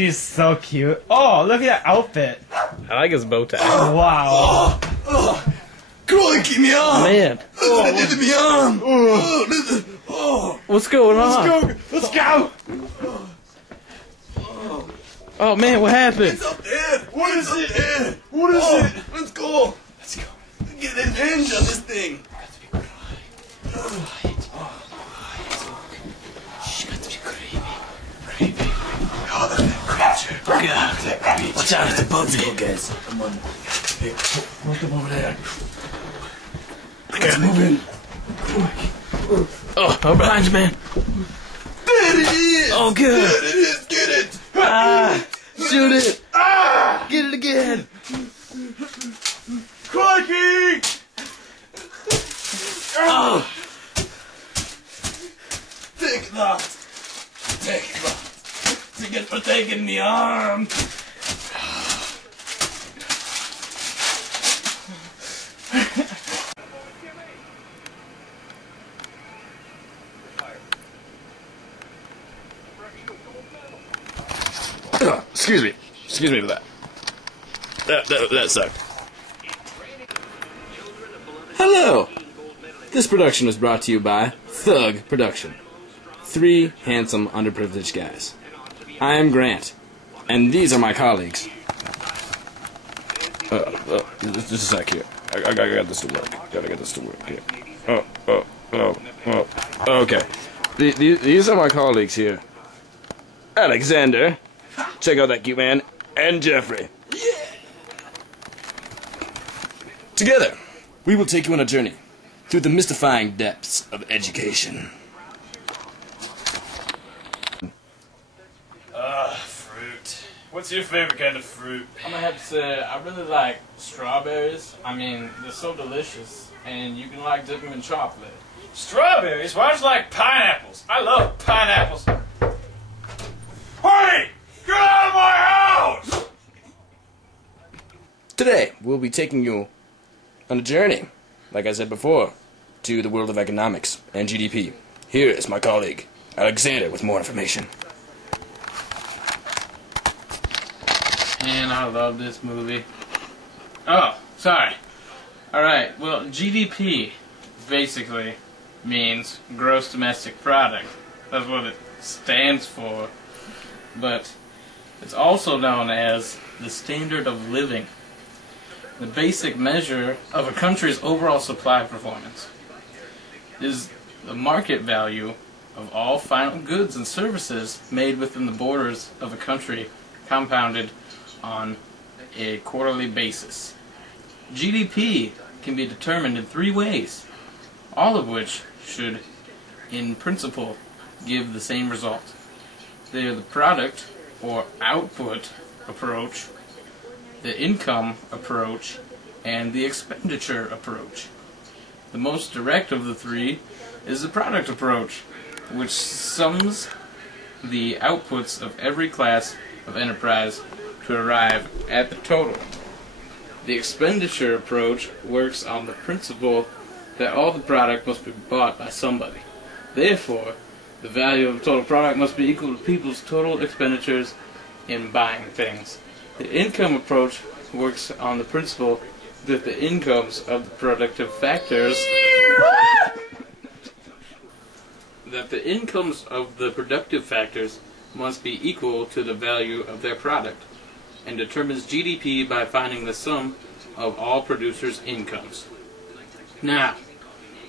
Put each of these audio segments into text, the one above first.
He's so cute. Oh, look at that outfit. I like his bow tie. Oh, wow. Crikey, me arm! Man. Look what it did to me arm! What's going on? Let's go. Oh man, what happened? It's up there! What is it? There. What is it? Let's go! Let's go. Get this hinge on this thing! Watch out, it's a buggy. Guys, come on. Hey, put them over there. Let's move in. Oh, I'm behind you, man. There it is! Oh, good. There it is! Get it! Ah, shoot it. Ah! Get it again. Crikey! Oh. Take that! Take that! Take it for taking me arm! Excuse me. Excuse me for that. That sucked. Hello! This production was brought to you by Thug Production. 3 handsome, underprivileged guys. I am Grant, and these are my colleagues. Just a sec here. I got this to work. Gotta get this to work here. Okay. These are my colleagues here. Alexander. Check out that cute man. And Jeffrey. Yeah. Together, we will take you on a journey through the mystifying depths of education. Fruit. What's your favorite kind of fruit? I'm gonna have to say, I really like strawberries. I mean, they're so delicious, and you can like dip them in chocolate. Strawberries? Why don't you like pineapples? I love pineapples. Hey! Get out of my house! Today, we'll be taking you on a journey, like I said before, to the world of economics and GDP. Here is my colleague, Alexander, with more information. And I love this movie. Oh, sorry. Alright, well, GDP basically means gross domestic product. That's what it stands for. But it's also known as the standard of living, the basic measure of a country's overall supply performance. It is the market value of all final goods and services made within the borders of a country, compounded on a quarterly basis. GDP can be determined in 3 ways, all of which should, in principle, give the same result. They are the product or output approach, the income approach, and the expenditure approach. The most direct of the 3 is the product approach, which sums the outputs of every class of enterprise to arrive at the total. The expenditure approach works on the principle that all the product must be bought by somebody. Therefore, the value of the total product must be equal to people's total expenditures in buying things. The income approach works on the principle that the incomes of the productive factors must be equal to the value of their product, and determines GDP by finding the sum of all producers' incomes. Now,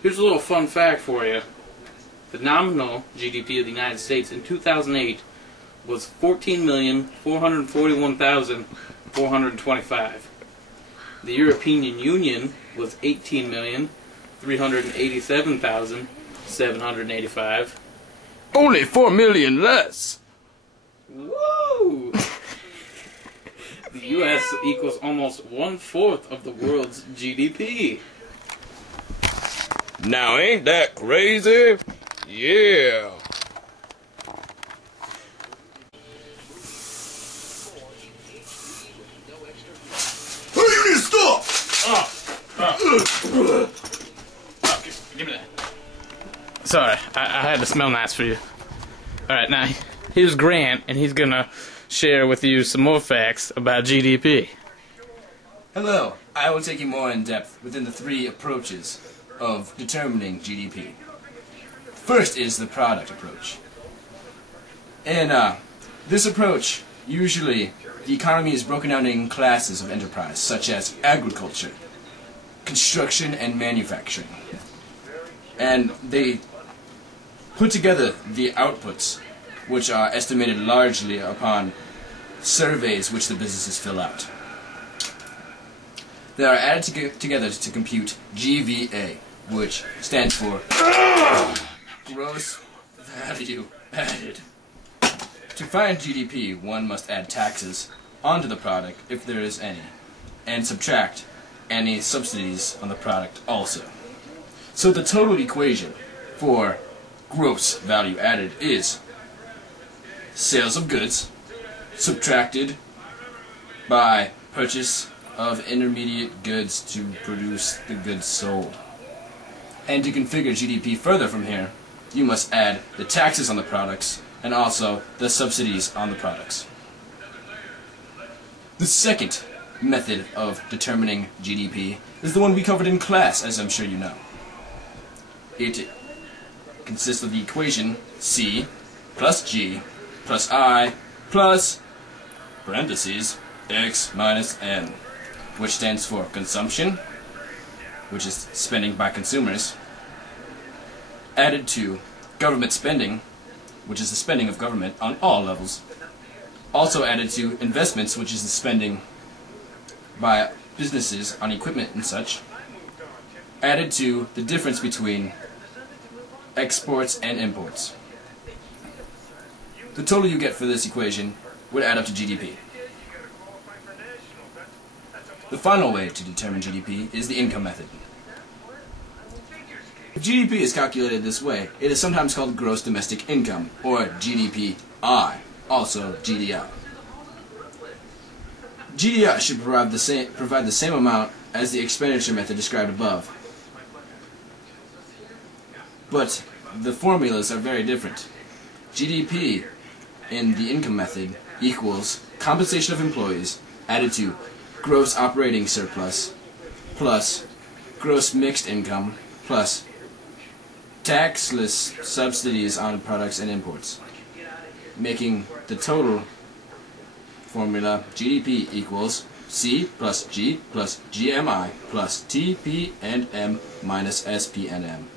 here's a little fun fact for you. The nominal GDP of the United States in 2008 was 14,441,425. The European Union was 18,387,785. Only 4 million less! Woo! The U.S. equals almost 1/4 of the world's GDP. Now ain't that crazy? Yeah! Hey, you need to stop! Give me that. Sorry, I had to smell nice for you. Alright, now, here's Grant, and he's gonna share with you some more facts about GDP. Hello, I will take you more in depth within the three approaches of determining GDP. First is the product approach. In this approach, usually the economy is broken down in classes of enterprise, such as agriculture, construction, and manufacturing. And they put together the outputs, which are estimated largely upon surveys which the businesses fill out. They are added together to compute GVA, which stands for Gross Value Added. To find GDP, one must add taxes onto the product, if there is any, and subtract any subsidies on the product also. So the total equation for gross value added is sales of goods subtracted by purchase of intermediate goods to produce the goods sold. And to configure GDP further from here, you must add the taxes on the products and also the subsidies on the products. The second method of determining GDP is the one we covered in class, as I'm sure you know. It consists of the equation C plus G plus I plus parentheses X minus N, which stands for consumption, which is spending by consumers, added to government spending, which is the spending of government on all levels, also added to investments, which is the spending by businesses on equipment and such, added to the difference between exports and imports. The total you get for this equation would add up to GDP. The final way to determine GDP is the income method. If GDP is calculated this way, it is sometimes called gross domestic income, or GDPI, also GDI. GDI should provide the same amount as the expenditure method described above. But the formulas are very different. GDP in the income method equals compensation of employees added to gross operating surplus plus gross mixed income plus taxless subsidies on products and imports, making the total formula GDP equals C plus G plus GMI plus TP and M minus SP and M.